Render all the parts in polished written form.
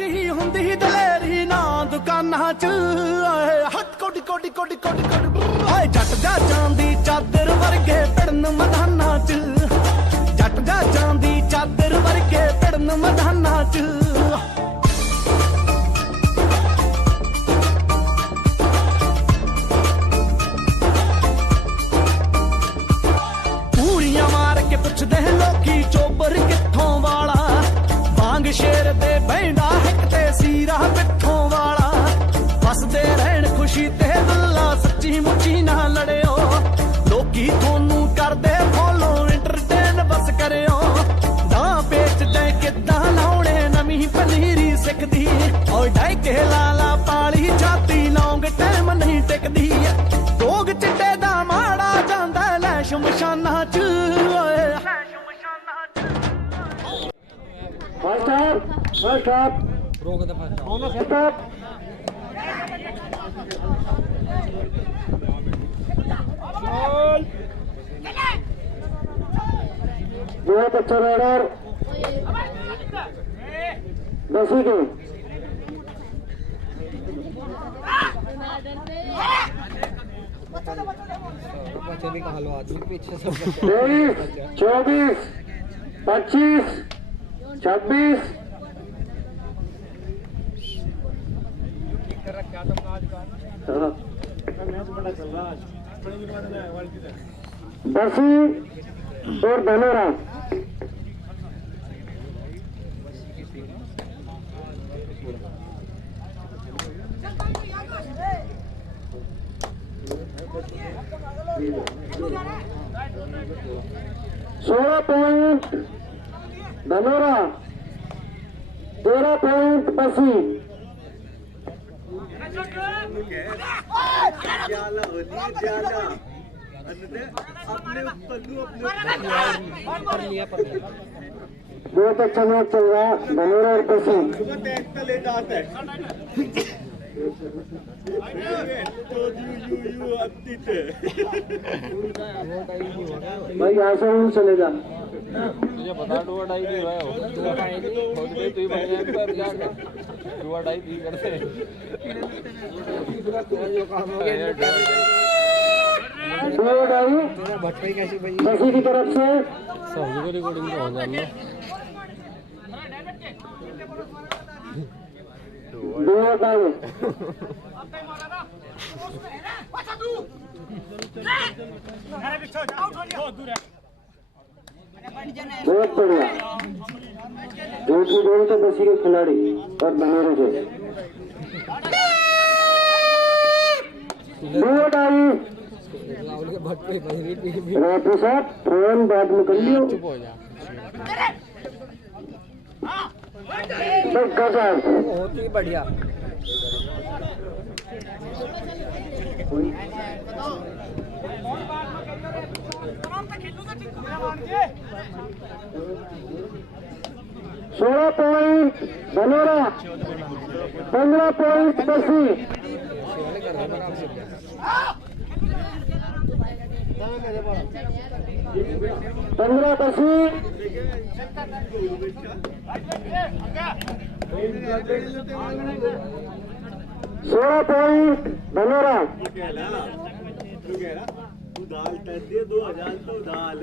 च ही हुंदी दलेरी ना दुकाना च हट कोटी कोटी कोटी कोटी कोटी हाय जट जा चांदी चादर वर्गे पड़न मदाना च जट जा चांदी चादर वर्गे पड़न मदाना च पुछदे लोकी चोबर कित्थों वाला बांग शेर दे बैंडा हिकते सीरा पिट्ठों वाला बसदे रहन खुशी ते दुल्ला सच्ची मुच्ची ना लड़ियो लोकी थोनू करदे फॉलो एंटरटेन बस करियो ना पेच दे किदां लाउणे नवीं पनीरी सिखदी और डाई के लाला पाली छाती लौंग टाइम नहीं टिकदी रोग चिट्टे दा माड़ा जांदा लै शमशाना च फर्स्ट हाफ रोक दे फर्स्ट बहुत अच्छा राइडर 10 के बच्चे भी कहा लो आदमी पीछे सब 23 24 25 26 बसी और धनोरा सोलह पॉइंट धनोरा 13 पॉइंट बसी बहुत अच्छा मैच चल रहा है धनोरा और बसी भाई यहाँ से हूँ चलेगा तुझे पता डुआ डाई नहीं हुआ है डुआ डाई नहीं खोज गई तू ही बन गया पर यार डुआ डाई भी करते जो काम हो गया डुआ डाई तेरा भटकाई कैसी भाई बसी की तरफ से सब को रिकॉर्डिंग हो जाना डुआ डाई बहुत बढ़िया दूसरी गोल तो बसी के खिलाड़ी और धनोरा से राहुल के भटकाई भाई रातू साहब फोन बाद में कर लियो चुप हो जा बस गजब बहुत ही बढ़िया सोलह पॉइंट धनोरा 15 पॉइंट बसी 15 बसी 16 पॉइंट धनोरा दाल दिए 2000 तो दाल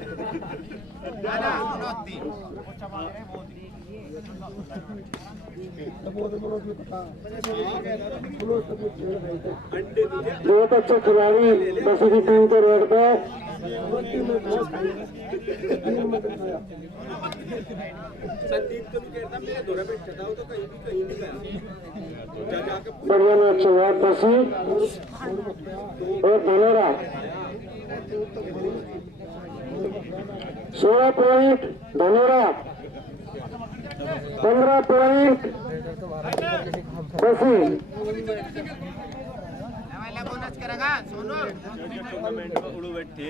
बहुत अच्छा खिलाड़ी बसी की टीम के रेड पे संदीप को भी कहता मेरे दौरा पे चढ़ा तो कहीं नहीं गया बढ़िया मैच चल रहा है बसी और धनोरा 16 पॉइंट धनोरा 15 पॉइंट बसी उड़ू बैठे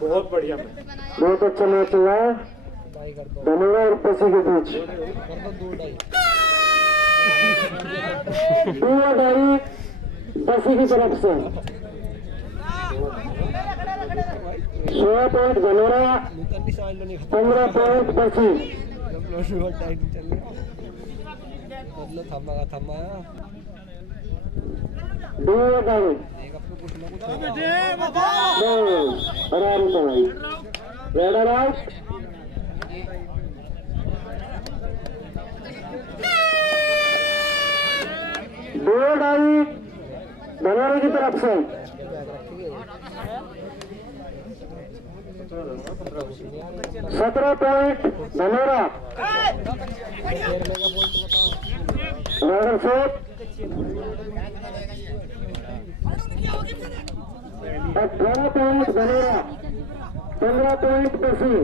बहुत बढ़िया बहुत अच्छा मैच चल रहा है धनोरा और बसी के बीच डुआ डाई बसी की तरफ से 16 पॉइंट धनोरा 15 पॉइंट बसी मतलब थमा दो डाली रेडर आउट दो डाली धनौरा की तरफ से 17 पॉइंट धनौरा रेडर से 18 पॉइंट धनौरा 15 पॉइंट बसी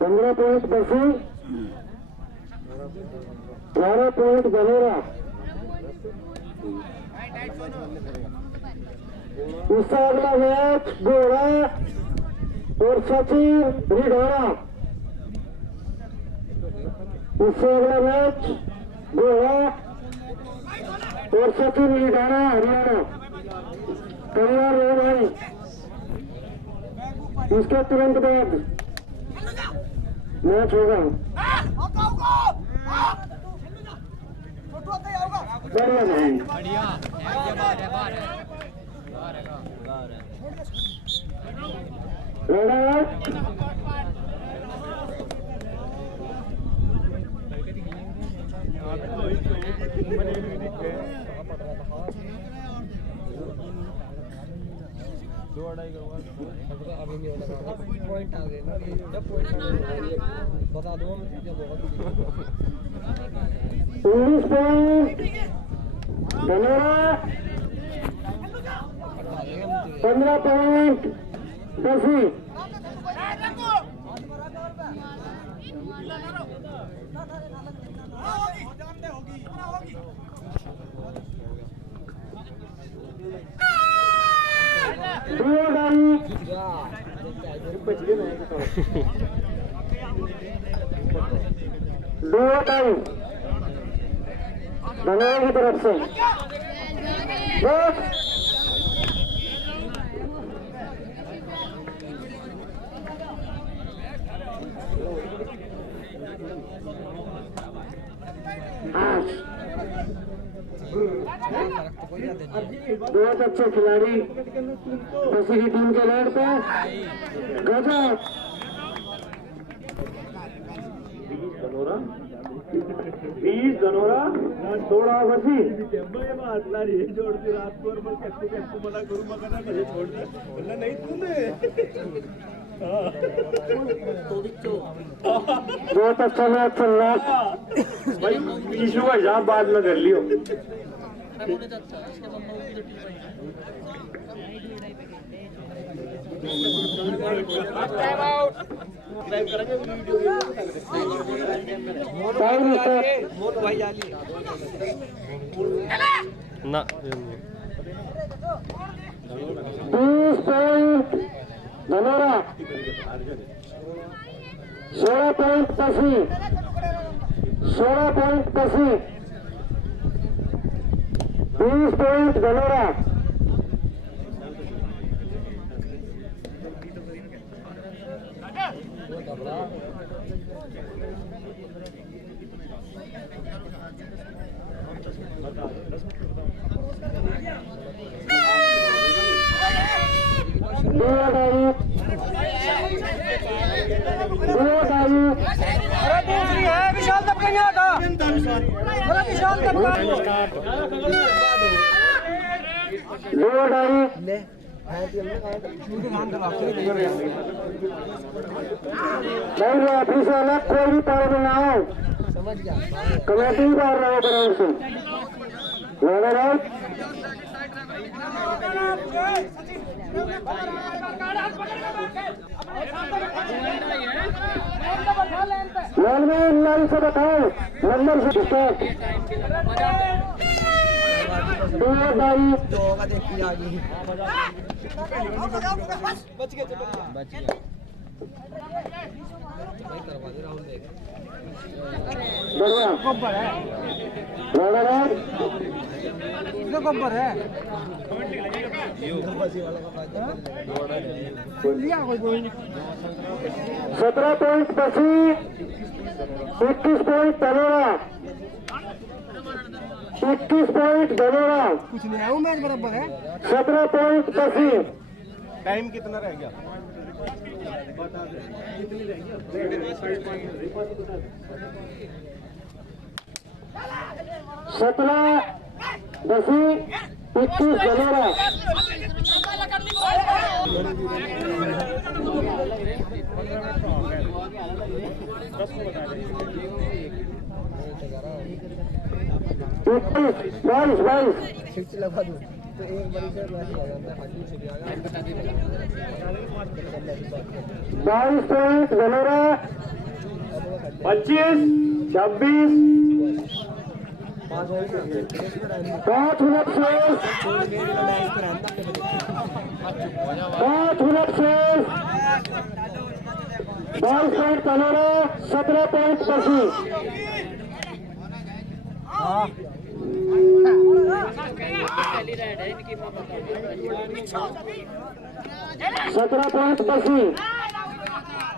पंद्रह पॉइंट बसी 12 पॉइंट धनौरा उससे अगला मैच गोरा और सचिन रिढौरा उससे अगला मैच गोरा और सचिन रिढौरा हरियाणा तैयार हो भाई इसके तुरंत बाद मैच होगा बढ़िया भाई दो अढ़ाई करूँगा अभी नहीं होगा पॉइंट आ गए ना जब पॉइंट आ गए बता दो मुझे जब होगा 19 पॉइंट धनौरा 15 पॉइंट बसी दो डाली दो डाली धनौरा की तरफ से बहुत अच्छे खिलाड़ी बसी की टीम के रेड पे गजब 20 धनौरा 16 बसी नहीं तूने बहुत अच्छा मैच चल रहा भाई इशू का हिसाब बाद में कर लियो ना 20 पॉइंट धनौरा 16 पॉइंट बसी 16 पॉइंट बसी 20 पॉइंट धनौरा विशाल तब कहीं आता विशाल तब दो डाली नहीं ऑफिस से अलग कोई भी पार बनाओ कमेटी कर रहे हो ग्राउंड से लगा रहा लाल में लाइन से बताओ नंबर से स्टार्ट दो डाली बच गया करवा दे राउंड देख बढ़िया कब्बर है राइट इसका कब्बर है बाजी वाला का फायदा लिया कोई 17 पॉइंट पसी 21 पॉइंट तलेरा 21 पॉइंट धनेरा कुछ नहीं आया मैच बराबर है 17 पॉइंट पसी टाइम कितना रह गया 17 10 21 धनेरा बाईस बाईस सिक्स लगा दूं तो एक बड़ी से मैच हो जाता है हाथी से भी आ गया 22 पॉइंट धनेरा 25 26 5 मिनट शेष 5 मिनट शेष 22 पॉइंट धनेरा 17 पॉइंट पसी 17 पॉइंट पसी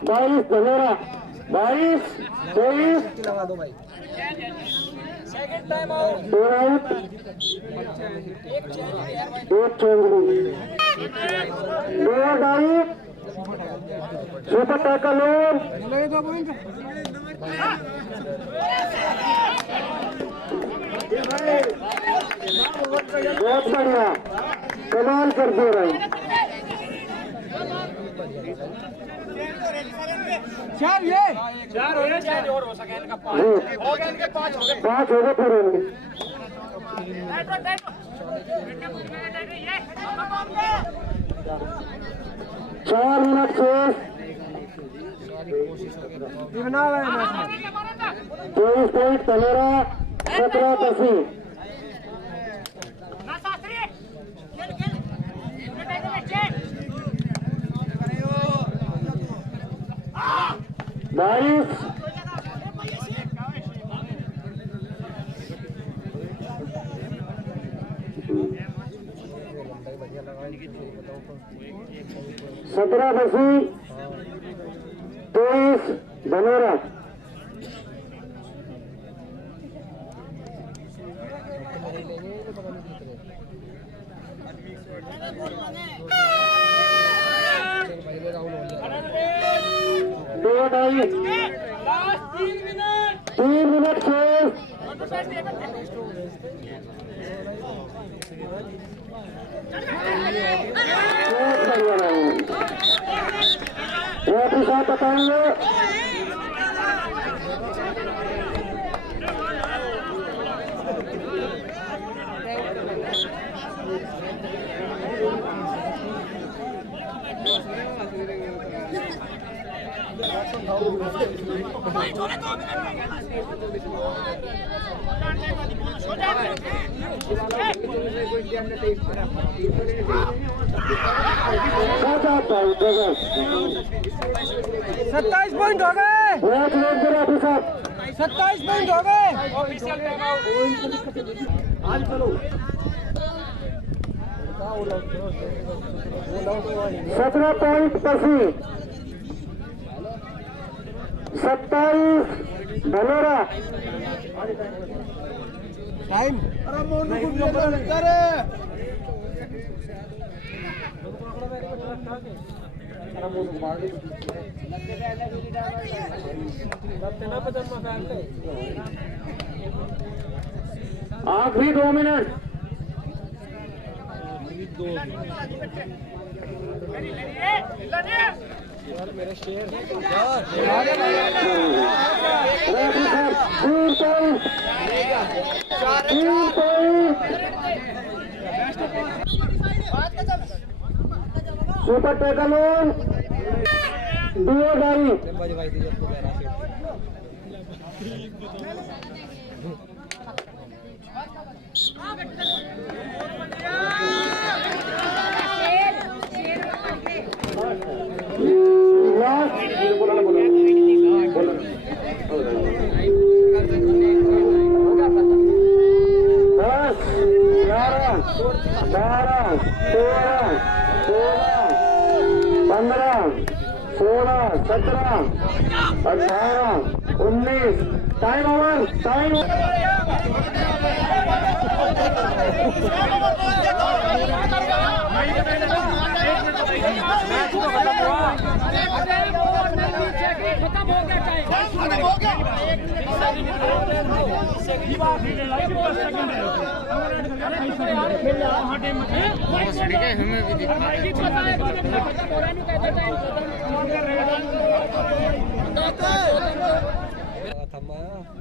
22 धनेरा 22 23 लगा दो भाई दो आउट एक चेंज दो डाइव सुपर टैकल लगे 2 पॉइंट बहुत बढ़िया कमाल कर दे रहे चार ये 4 हो गए चेंज और हो सके इनका 5 हो गए इनके 5 हो गए 5 हो गए पूरे 4 मिनट शेष बना हुआ है मैच में 24 पॉइंट धनेरा 17 पसी बाईस 17 पसी 23 धनेरा दो डाइव 3 मिनट शेष रेफरी साहब बताएंगे सत्ताईस पॉइंट हो गए 27 पॉइंट हो गए आज चलो 17 पॉइंट पसी 27 धनेरा टाइम आखिरी 2 मिनट मेरे शेर सुपर टैकल दुओ गाड़ी लास्ट 16, 17, 18, 19, टाइम ओवर, टाइम थमा